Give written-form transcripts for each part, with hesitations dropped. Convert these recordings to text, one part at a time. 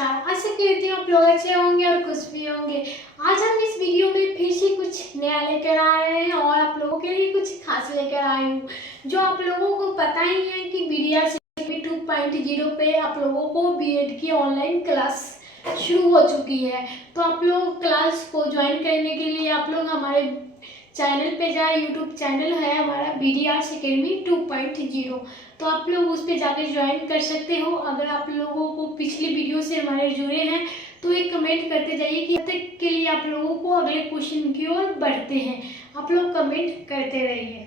नमस्कार। आशा करती हूँ आप लोग अच्छे होंगे और खुश भी होंगे। आज हम इस वीडियो में फिर से कुछ नया लेकर आए हैं और आप लोगों के लिए कुछ खास लेकर आए हूँ। जो आप लोगों को पता ही है कि बीडीआर अकेडमी 2.0 पे आप लोगों को बीएड की ऑनलाइन क्लास शुरू हो चुकी है। तो आप लोग क्लास को ज्वाइन करने के लिए आप लोग हमारे चैनल पे जाए। यूट्यूब चैनल है हमारा बीडीआर अकेडमी 2.0, तो आप लोग उस पर जाकर ज्वाइन कर सकते हो। अगर आप लोगों को पिछली वीडियो से हमारे जुड़े हैं तो एक कमेंट करते जाइए कि तक के लिए आप लोगों को अगले क्वेश्चन की ओर बढ़ते हैं। आप लोग कमेंट करते रहिए।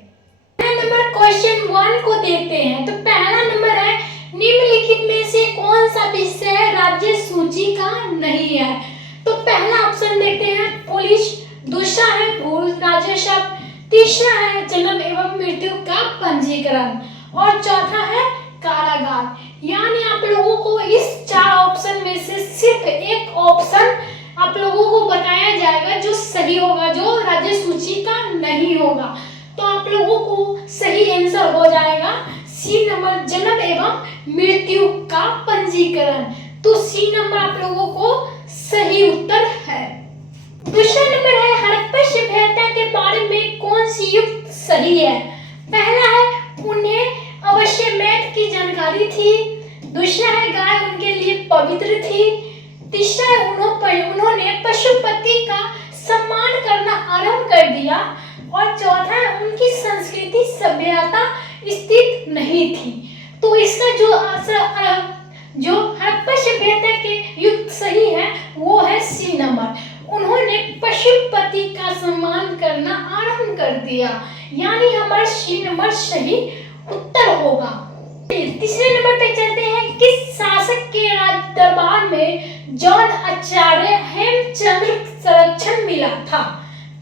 पहला नंबर क्वेश्चन 1 को देखते हैं। तो पहला नंबर है, निम्नलिखित में से कौन सा विषय राज्य सूची का नहीं है? तो पहला ऑप्शन देखते हैं पुलिस, दूसरा है भू राजस्व, तीसरा है जन्म एवं मृत्यु का पंजीकरण और चौथा है कारागार। यानी आप लोगों को इस 4 ऑप्शन में से सिर्फ एक ऑप्शन आप लोगों को बताया जाएगा जो सही होगा, जो राज्य सूची का नहीं होगा। तो आप लोगों को सही आंसर हो जाएगा सी नंबर, जन्म एवं मृत्यु का पंजीकरण। तो सी नंबर आप लोगों को सही उत्तर है। दूसरा नंबर है, हड़प्पा सभ्यता के बारे में कौन सी युक्त सही है? पहला है उन्हें अवश्यमेध की जानकारी थी, दूसरा है गाय उनके लिए पवित्र थी, तीसरा है उन्होंने पशुपति का सम्मान करना आरंभ कर दिया और चौथा है उनकी संस्कृति सभ्यता स्थित नहीं थी। तो इसका जो हड़प्पा सभ्यता के युक्त सही है वो है सी नंबर, उन्होंने पशुपति का सम्मान करना आरंभ कर दिया। यानी हमारा सी नंबर सही उत्तर होगा। तीसरे नंबर पे चलते हैं, किस शासक के राज दरबार में जॉन आचार्य हेमचंद्र संरक्षण मिला था?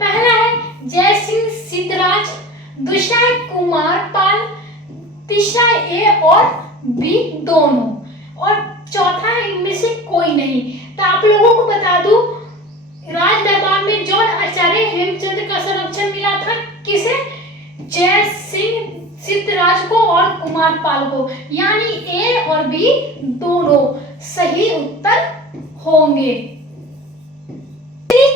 पहला है जय सिंह सिद्धराज, दूसरा है कुमार पाल, तीसरा है ए और बी दोनों और चौथा है इनमें से कोई नहीं। तो आप लोगों को बता दूं, राज दरबार में जॉन आचार्य हेमचंद्र का संरक्षण मिला था किसे? जय सिंह सिद्धराज को और कुमार पाल को। यानी ए और बी दोनों सही उत्तर होंगे।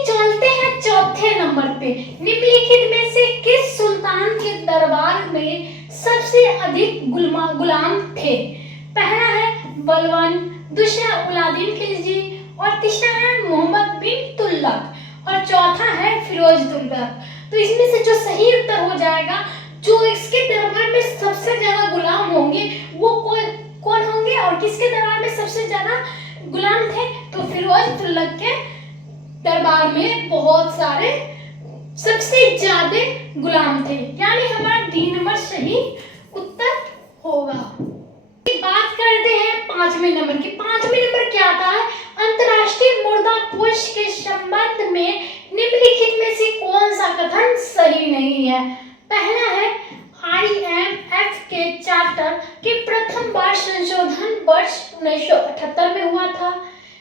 चलते हैं चौथे नंबर पे, निम्नलिखित में से किस सुल्तान के दरबार में सबसे अधिक गुलाम थे? पहला है बलवान, दूसरा उलादीन खिलजी और तीसरा है मोहम्मद बिन तुगलक और चौथा है फिरोज तुगलक। तो इसमें से जो सही उत्तर हो जाएगा, जो इसके दरबार में सबसे ज्यादा गुलाम होंगे वो कौन होंगे और किसके दरबार में सबसे ज्यादा गुलाम थे? तो फिरोज तुगलक के दरबार में बहुत सारे सबसे ज्यादा गुलाम थे। यानी हमारा डी नंबर सही उत्तर होगा। बात करते हैं 5वें नंबर की। 5वें नंबर क्या आता है? अंतर्राष्ट्रीय मुद्रा कोष के संबंध में निम्नलिखित में से कौन सा कथन सही नहीं है? पहला है IMF के चार्टर के प्रथम बार संशोधन वर्ष 1978 में हुआ था,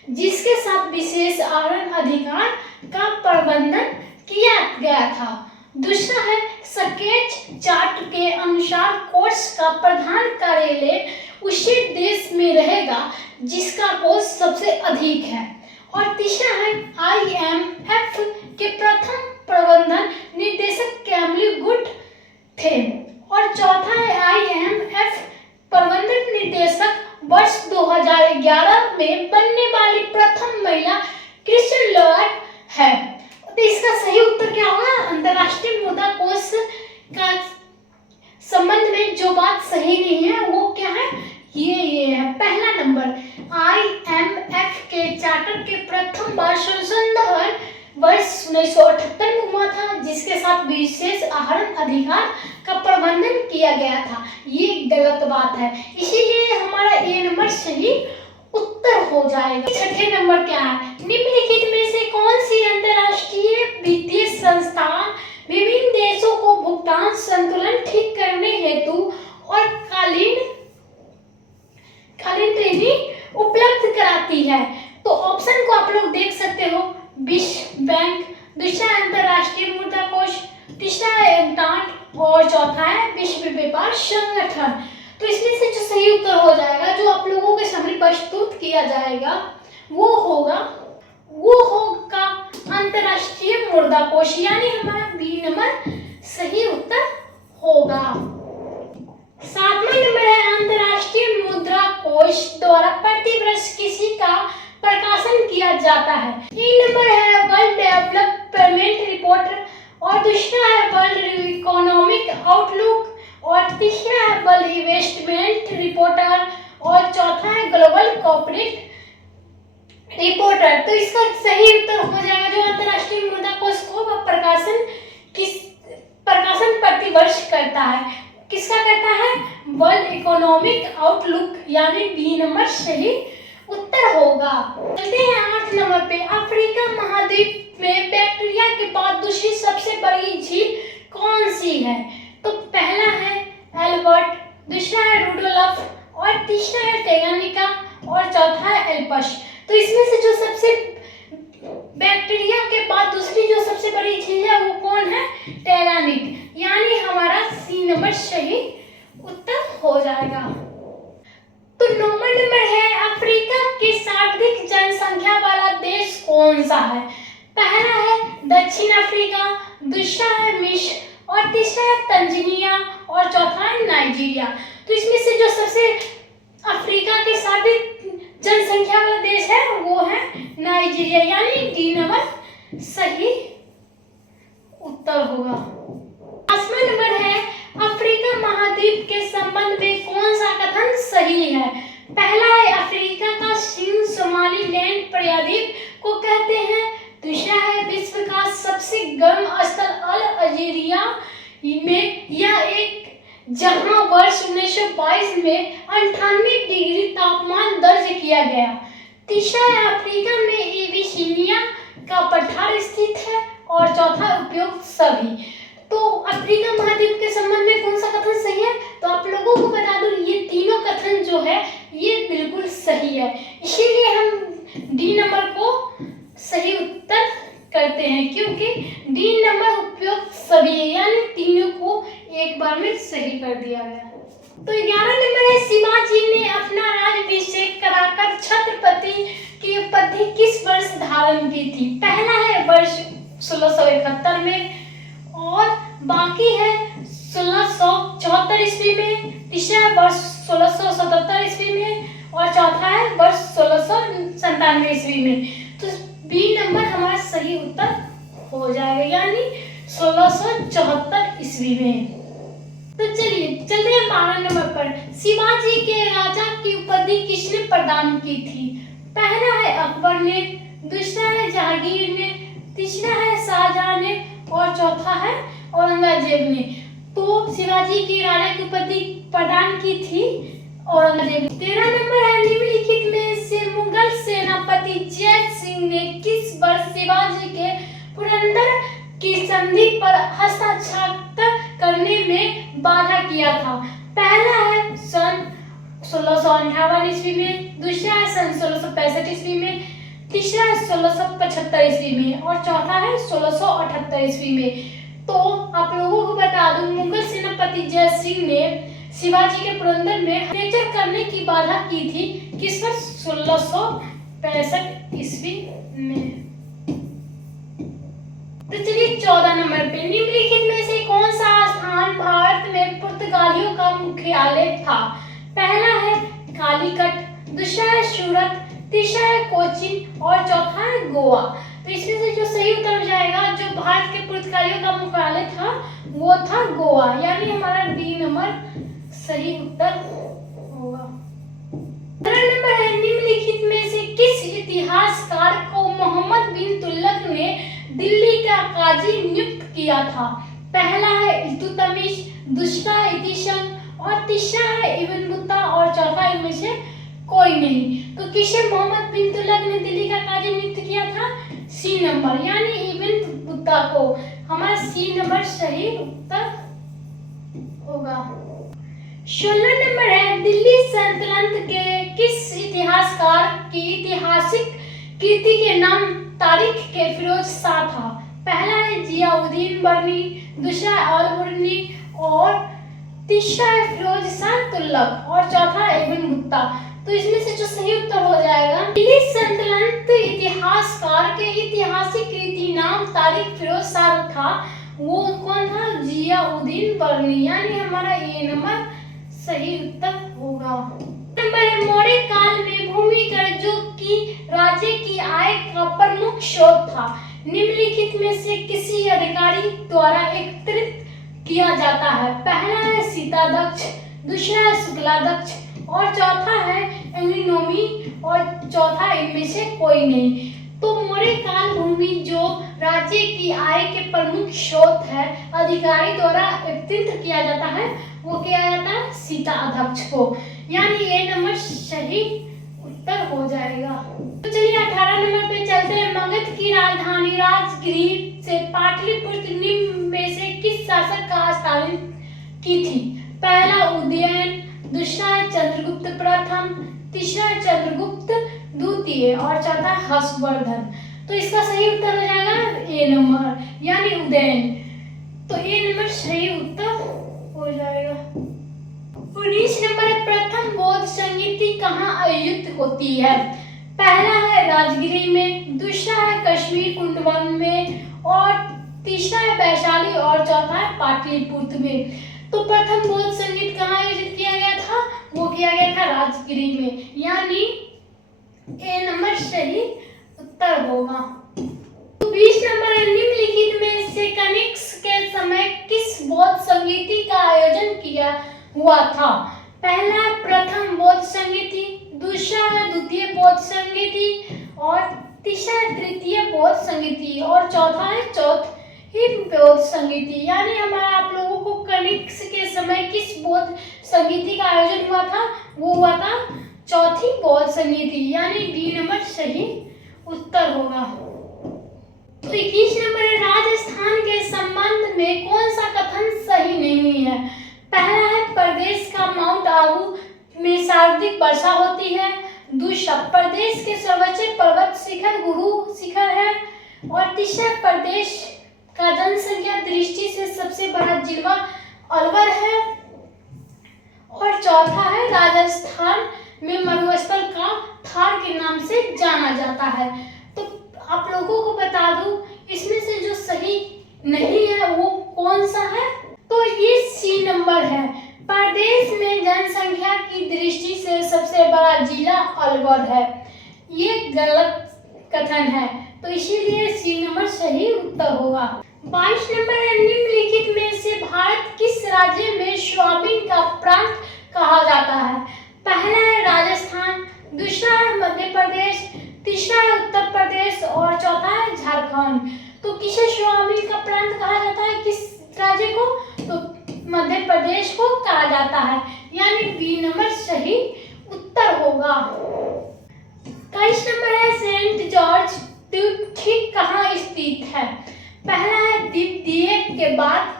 जिसके साथ विशेष आवरण अधिकार का प्रबंधन किया गया था। दूसरा है स्केच चार्ट के अनुसार कोष का प्रधान कार्यालय उसी देश में रहेगा जिसका कोष सबसे अधिक है और तीसरा है IMF के प्रथम प्रबंधन निदेशक कैमली गुड थे और चौथा है IMF प्रबंधन निदेशक वर्ष 2011 में बनने वाली प्रथम महिला क्रिस्टिन लॉयड है। तो इसका सही उत्तर क्या होगा? अंतर्राष्ट्रीय मुद्रा कोष का संबंध में जो बात सही नहीं है वो क्या है? ये है पहला नंबर, IMF के चार्टर के प्रथम बार संशोधन वर्ष 1978 में हुआ था, जिसके साथ विशेष आहरण अधिकार का प्रबंधन किया गया था। ये गलत बात है, इसीलिए हमारा ए नंबर सही उत्तर हो जाएगा। छठे नंबर क्या है? निम्नलिखित में से कौन सी अंतर्राष्ट्रीय वित्तीय संस्थान विभिन्न देशों को भुगतान संतुलन ठीक करने हेतु और कालीन ऋण उपलब्ध कराती है? तो ऑप्शन को आप लोग देख सकते हो, विश्व बैंक, दूसरा है अंतर्राष्ट्रीय मुद्रा कोष, तीसरा है एंटार्ट और चौथा है विश्व व्यापार संगठन। तो इसमें से जो सही उत्तर हो जाएगा, जो आप लोगों के सामने प्रस्तुत किया जाएगा वो होगा अंतर्राष्ट्रीय मुद्रा कोष, यानी हमारा बी नंबर सही उत्तर होगा। 7वां नंबर है अंतर्राष्ट्रीय मुद्रा कोष द्वारा प्रतिवर्ष किसी का प्रकाशन किया जाता है। 3 नंबर है वर्ल्ड डेवलपमेंट रिपोर्ट, और दूसरा है वर्ल्ड इकोनॉमिक आउटलुक, और तीसरा है वर्ल्ड इन्वेस्टमेंट रिपोर्टर, और चौथा है ग्लोबल कॉर्पोरेट रिपोर्टर। तो इसका सही उत्तर हो जाएगा जो अंतर्राष्ट्रीय मुद्रा कोष को प्रकाशन प्रतिवर्ष करता है, किसका करता है, वर्ल्ड इकोनॉमिक आउटलुक, यानी बी नंबर सही उत्तर होगा। चलते हैं 8 नंबर पे। अफ्रीका महाद्वीप में बैक्टीरिया के बाद दूसरी सबसे बड़ी झील कौन सी है? तो पहला है एल्बर्ट, दूसरा है रुडोल्फ, और तीसरा है टैंगानिका, और चौथा है एल्पस। तो इसमें से जो सबसे बैक्टीरिया के बाद दूसरी जो सबसे बड़ी झील है वो कौन है? टैंगानिक, यानी हमारा सी नंबर सही उत्तर हो जाएगा। तो 9वां नंबर है अफ्रीका के सर्वाधिक जनसंख्या वाला देश कौन सा है? पहला है दक्षिण अफ्रीका, दूसरा है मिस्र, और तीसरा है तंजानिया, और चौथा है नाइजीरिया। तो इसमें से जो सबसे अफ्रीका के सर्वाधिक जनसंख्या वाला देश है वो है नाइजीरिया, यानी डी नंबर सही उत्तर होगा। 10वां नंबर है अफ्रीका महाद्वीप के संबंध में कौन सा कथन सही है? पहला है अफ्रीका का सिंह सोमालीलैंड प्रायद्वीप को कहते हैं, दूसरा है विश्व का सबसे गर्म स्थल अल अजीरिया में यह एक जहां वर्ष 1922 में 98 डिग्री तापमान दर्ज किया गया, तीसरा है अफ्रीका में एबिसिनिया का पठार स्थित है, और चौथा उपयुक्त सभी। तो अफ्रीका महाद्वीप के संबंध में कौन सा कथन सही है? तो आप लोगों को बता दूं ये तीनों कथन जो है ये बिल्कुल सही है, इसीलिए हम डी नंबर को सही उत्तर करते हैं, क्योंकि डी नंबर उपयुक्त सभी है, यानी तीनों को एक बार में सही कर दिया गया। तो 11 नंबर है शिवाजी ने अपना राज्याभिषेक कराकर छत्रपति की उपाधि किस वर्ष धारण की थी? पहला है वर्ष 1671 में, और बाकी है 1674 ईस्वी में, तीसरा है वर्ष 1677 ईस्वी में, और चौथा है वर्ष 1697 ईस्वी में। तो बी नंबर हमारा सही उत्तर हो जाएगा, यानी 1674 ईस्वी में। तो चलिए चलते हैं 12 नंबर पर। शिवाजी के राजा की उपाधि किसने प्रदान की थी? पहला है अकबर ने, दूसरा है जहांगीर ने, तीसरा है शाहजहां ने, और चौथा है औरंगजेब ने। तो शिवाजी के राजा की उपाधि प्रदान की थी औरंगजेब। 13 नंबर है निम्नलिखित में से मुगल सेनापति जय सिंह ने किस वर्ष शिवाजी के पुरंदर की संधि पर हस्ताक्षर करने में बाधा किया था? पहला है सन 1658 ईस्वी में, दूसरा है सन 1665 ईस्वी में, तीसरा है 1675 ईस्वी में, और चौथा है 1678 ईस्वी में। तो आप लोगों को बता दूं मुगल सेनापति जय सिंह ने शिवाजी के पुरंदर में हस्ताक्षर करने की बाधा की थी किस वर्ष? 1665 ईस्वी में। तो चलिए 14 नंबर पे। निम्नलिखित में से कौन सा स्थान भारत में पुर्तगालियों का मुख्यालय था? पहला है कालीकट, दूसरा है सूरत, तीसरा है कोचीन, और चौथा है गोवा। तो इसमें से जो सही उत्तर हो जाएगा जो भारत के पुर्तगालियों का मुख्यालय था वो था गोवा, यानी हमारा डी नंबर सही उत्तर होगा। 15 नंबर है निम्नलिखित में से किस इतिहासकार को मोहम्मद बिन तुगलक ने दिल्ली का काजी नियुक्त किया था? पहला है इल्तुतमिश, दूसरा है इतिशम, और तीसरा है इब्न बतूता, और चौथा इनमें से कोई नहीं। तो किसे मोहम्मद बिन तुगलक ने दिल्ली का काजी नियुक्त किया था? सी नंबर, यानी इब्न बतूता को। हमारा सी नंबर सही उत्तर होगा। 16 नंबर है दिल्ली सल्तनत के किस इतिहासकार की ऐतिहासिक कीर्ति के नाम तारीख के फिरोज शाह था? पहला है जियाउद्दीन बर्नी, दूसरा है अल-बुरनी, और तीसरा है फिरोज शाह तुगलक, और चौथा है इब्न बतूता। तो इसमें से जो सही उत्तर हो जाएगा दिल्ली सल्तनत तारिक फिरोज शाह था, वो कौन था? जियाउद्दीन बर्नी, यानी हमारा ये नंबर सही उत्तर होगा। नंबर है मौर्य काल में भूमि कर जो कि राज्य की आय का प्रमुख स्रोत था, निम्नलिखित में से किसी अधिकारी द्वारा एकत्रित किया जाता है? पहला है सीताध्यक्ष, दूसरा है शुक्लाध्यक्ष और चौथा है एग्रोनॉमी और चौथा इनमें से कोई नहीं। तो मौर्य काल भूमि जो राज्य की आय के प्रमुख स्रोत है, अधिकारी द्वारा एकत्रित किया जाता है, वो किया जाता है सीताध्यक्ष को, यानी ये नंबर सही उत्तर हो जाएगा। तो चलिए 18 नंबर पे चलते हैं। मगध की राजधानी राजगृह से पाटलिपुत्र निम्न में से किस शासक का स्थापना की थी? पहला उदयन, दूसरा है चंद्रगुप्त प्रथम, तीसरा है चंद्रगुप्त द्वितीय और चौथा हर्षवर्धन। तो इसका सही उत्तर हो जाएगा ए नंबर, यानी उदयन। तो ए नंबर सही उत्तर हो जाएगा। 19 नंबर प्रथम बौद्ध संगीति कहाँ आयोजित होती है? पहला है राजगृह में, दूसरा है कश्मीर कुंडवन में और तीसरा है वैशाली और चौथा है पाटलिपुत्र में। तो प्रथम बौद्ध संगीत कहाँ आयोजित किया गया था? वो किया गया था राजगृह में, यानी ए नंबर सही उत्तर होगा। 20 नंबर निम्नलिखित में से कनिष्क के समय किस बौद्ध संगीति का आयोजन किया हुआ था? पहला है प्रथम बौद्ध संगीति, दूसरा है द्वितीय बौद्ध संगीति और तीसरा है तृतीय बौद्ध संगीति और चौथा है चौथी बौद्ध संगीति। यानी हमारा आप लोगों को कनिष्क के समय किस बौद्ध संगीति का आयोजन हुआ था? वो हुआ था चौथी बौद्ध संगीति, यानी डी नंबर सही उत्तर होगा। तो 21 नंबर है राजस्थान के संबंध में कौन सा कथन सही नहीं है? पहला है प्रदेश का माउंट आबू में सर्वाधिक वर्षा होती है, दूसरा प्रदेश के सर्वोच्च पर्वत शिखर गुरु शिखर है और तीसरा प्रदेश का जनसंख्या दृष्टि से सबसे बड़ा जिला अलवर है और चौथा है राजस्थान में मरुस्थल का थार के नाम से जाना जाता है। तो आप लोगों को बता दूं, इसमें से जो सही नहीं है वो कौन सा है? तो ये सी नंबर है, प्रदेश में जनसंख्या की दृष्टि से सबसे बड़ा जिला अलवर है। ये गलत कथन है, तो इसीलिए सी नंबर सही उत्तर होगा। 22 नंबर है निम्नलिखित में से भारत किस राज्य में सोयाबीन का प्रांत कहा जाता है? पहला है राजस्थान, दूसरा है मध्य प्रदेश, तीसरा है उत्तर प्रदेश और चौथा है झारखंड। तो किसे सोयाबीन का प्रांत कहा जाता है, किस राज्य को? तो मध्य प्रदेश को कहा जाता है, यानी बी नंबर सही उत्तर होगा। 23 नंबर है सेंट जॉर्ज द्वीप ठीक कहाँ स्थित है? पहला है दीव के बाद,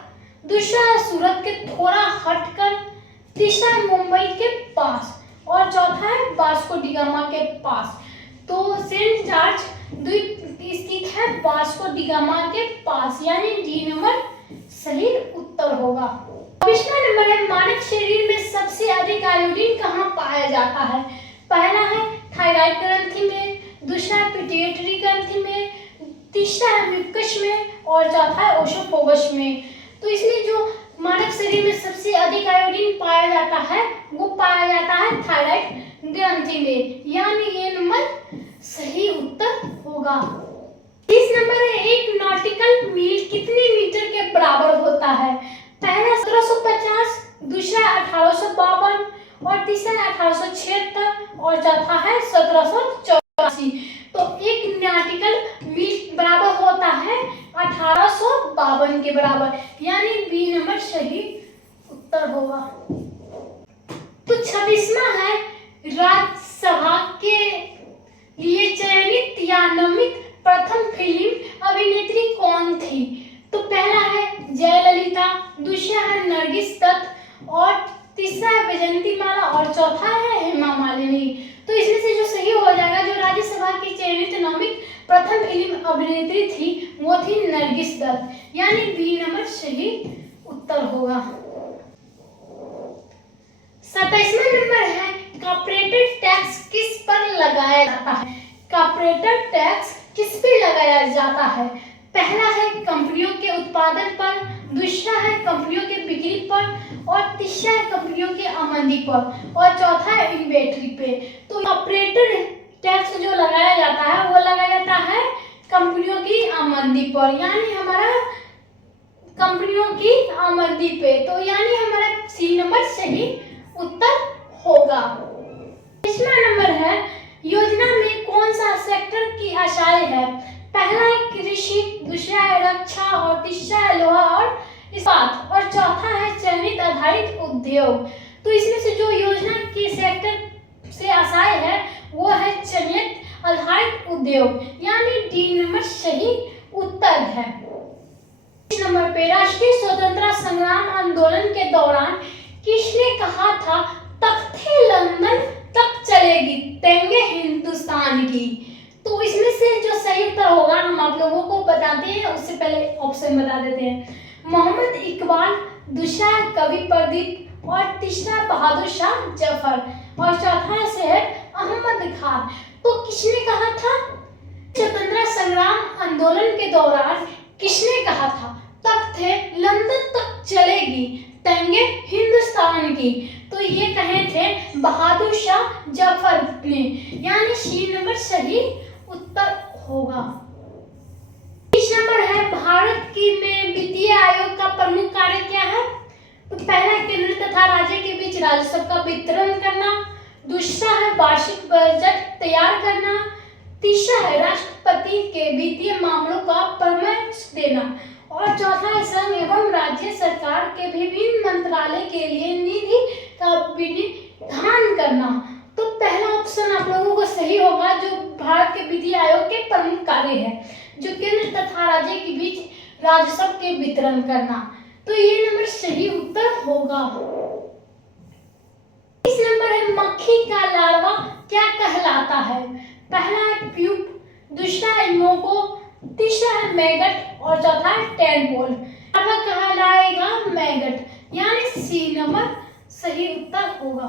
दूसरा है सूरत के थोड़ा हटकर, तीसरा है मुंबई के पास और चौथा है वास्को डी गामा के पास। तो सेंट जॉर्ज द्वीप स्थित है वास्को डी गामा के पास, यानी डी नंबर सही उत्तर होगा। 24वां नंबर है मानव शरीर में सबसे अधिक आयोडीन कहाँ पाया जाता है? पहला है थायराइड ग्रंथि में, दूसरा है पिट्यूटरी ग्रंथि में, तीसरा है म्यूकस में और चौथा है ओसोफोगस में। तो इसमें जो मानव शरीर में सबसे अधिक आयोडीन पाया जाता है वो पाया जाता है थायराइड ग्रंथि में, यानी ये नंबर सही उत्तर होगा। 30 नंबर है एक नॉटिकल मील कितने मीटर के बराबर होता है? पहला 1750, दूसरा 1852 और तीसरा 1876 और चौथा है 1784। तो एक नॉटिकल मील बराबर होता है 1852 के बराबर, यानी बी नंबर सही उत्तर होगा। तो 26वां है राज्यसभा के लिए चयनित या नामित प्रथम फिल्म अभिनेत्री कौन थी? तो पहला है जयललिता, दूसरा है नरगिस दत्त और तीसरा है वैजयंती माला और चौथा है हेमा मालिनी। तो इसमें से जो सही हो जाएगा, जो राज्यसभा की चयनित नामित प्रथम फिल्म अभिनेत्री थी वो थी नरगिस दत्त, यानी बी नंबर सही उत्तर होगा। 27वां नंबर है कॉर्पोरेट टैक्स किस पर लगाया जाता है? कॉर्पोरेट टैक्स किस पे लगाया जाता है? पहला है कंपनियों के उत्पादन पर, दूसरा है कंपनियों के बिक्री पर और तीसरा है कंपनियों के आमदनी पर और चौथा है इन्वेंटरी पे। तो ऑपरेटर टैक्स जो लगाया जाता है वो लगाया जाता है कंपनियों की आमदनी पर, यानी हमारा कंपनियों की आमदनी पे। तो यानी हमारा सी नंबर सही उत्तर होगा। तीसरा नंबर है योजना में कौन सा सेक्टर की आशाएं है। पहला है कृषि, दूसरा है रक्षा और तीसरा है लोहा और इस्पात और चौथा है चयनित आधारित उद्योग। तो इसमें से जो योजना के सेक्टर से आशाएं है वो है चयनित आधारित उद्योग, यानी डी नंबर सही उत्तर है। इस नंबर पे राष्ट्रीय स्वतंत्रता संग्राम आंदोलन के दौरान किसने कहा था तख्ते लंदन तक चलेगी तेंगे हिंदुस्तान की। तो इसमें से जो सही उत्तर होगा हम आप लोगों को बताते हैं, उससे पहले ऑप्शन बता देते हैं। मोहम्मद इकबाल, दूसरा है कवि प्रदीप और तीसरा बहादुर शाह जफर और चौथा है सैयद अहमद खान। तो किसने कहा था स्वतंत्रता संग्राम आंदोलन के दौरान किसने कहा था तख्ते लंदन तक चलेगी तेंगे हिंदुस्तान की। तो ये कहे थे बहादुर शाह जफर ने, यानी सी नंबर सही उत्तर होगा। इस नंबर है भारत की में वित्तीय आयोग का प्रमुख कार्य क्या है। तो पहला केंद्र तथा राज्य के बीच राजस्व का वितरण करना, दूसरा है वार्षिक बजट तैयार करना, तीसरा है राष्ट्रपति के वित्तीय मामलों का परामर्श देना और चौथा है संघ एवं राज्य सरकार के विभिन्न मंत्रालय के लिए निधि का विनिधान करना। तो पहला ऑप्शन आप लोगों को सही होगा, जो भारत के वित्तीय आयोग के प्रमुख कार्य है, जो केंद्र तथा राज्य के बीच राजस्व के वितरण करना। तो ये नंबर सही उत्तर होगा। इस नंबर है मक्खी का लार्वा क्या कहलाता है। पहला है प्यूप, दूसरा है मोको, तीसरा है मैगट और चौथा है टेडपोल। लार्वा कहलाएगा मैगट, यानी सी नंबर सही उत्तर होगा।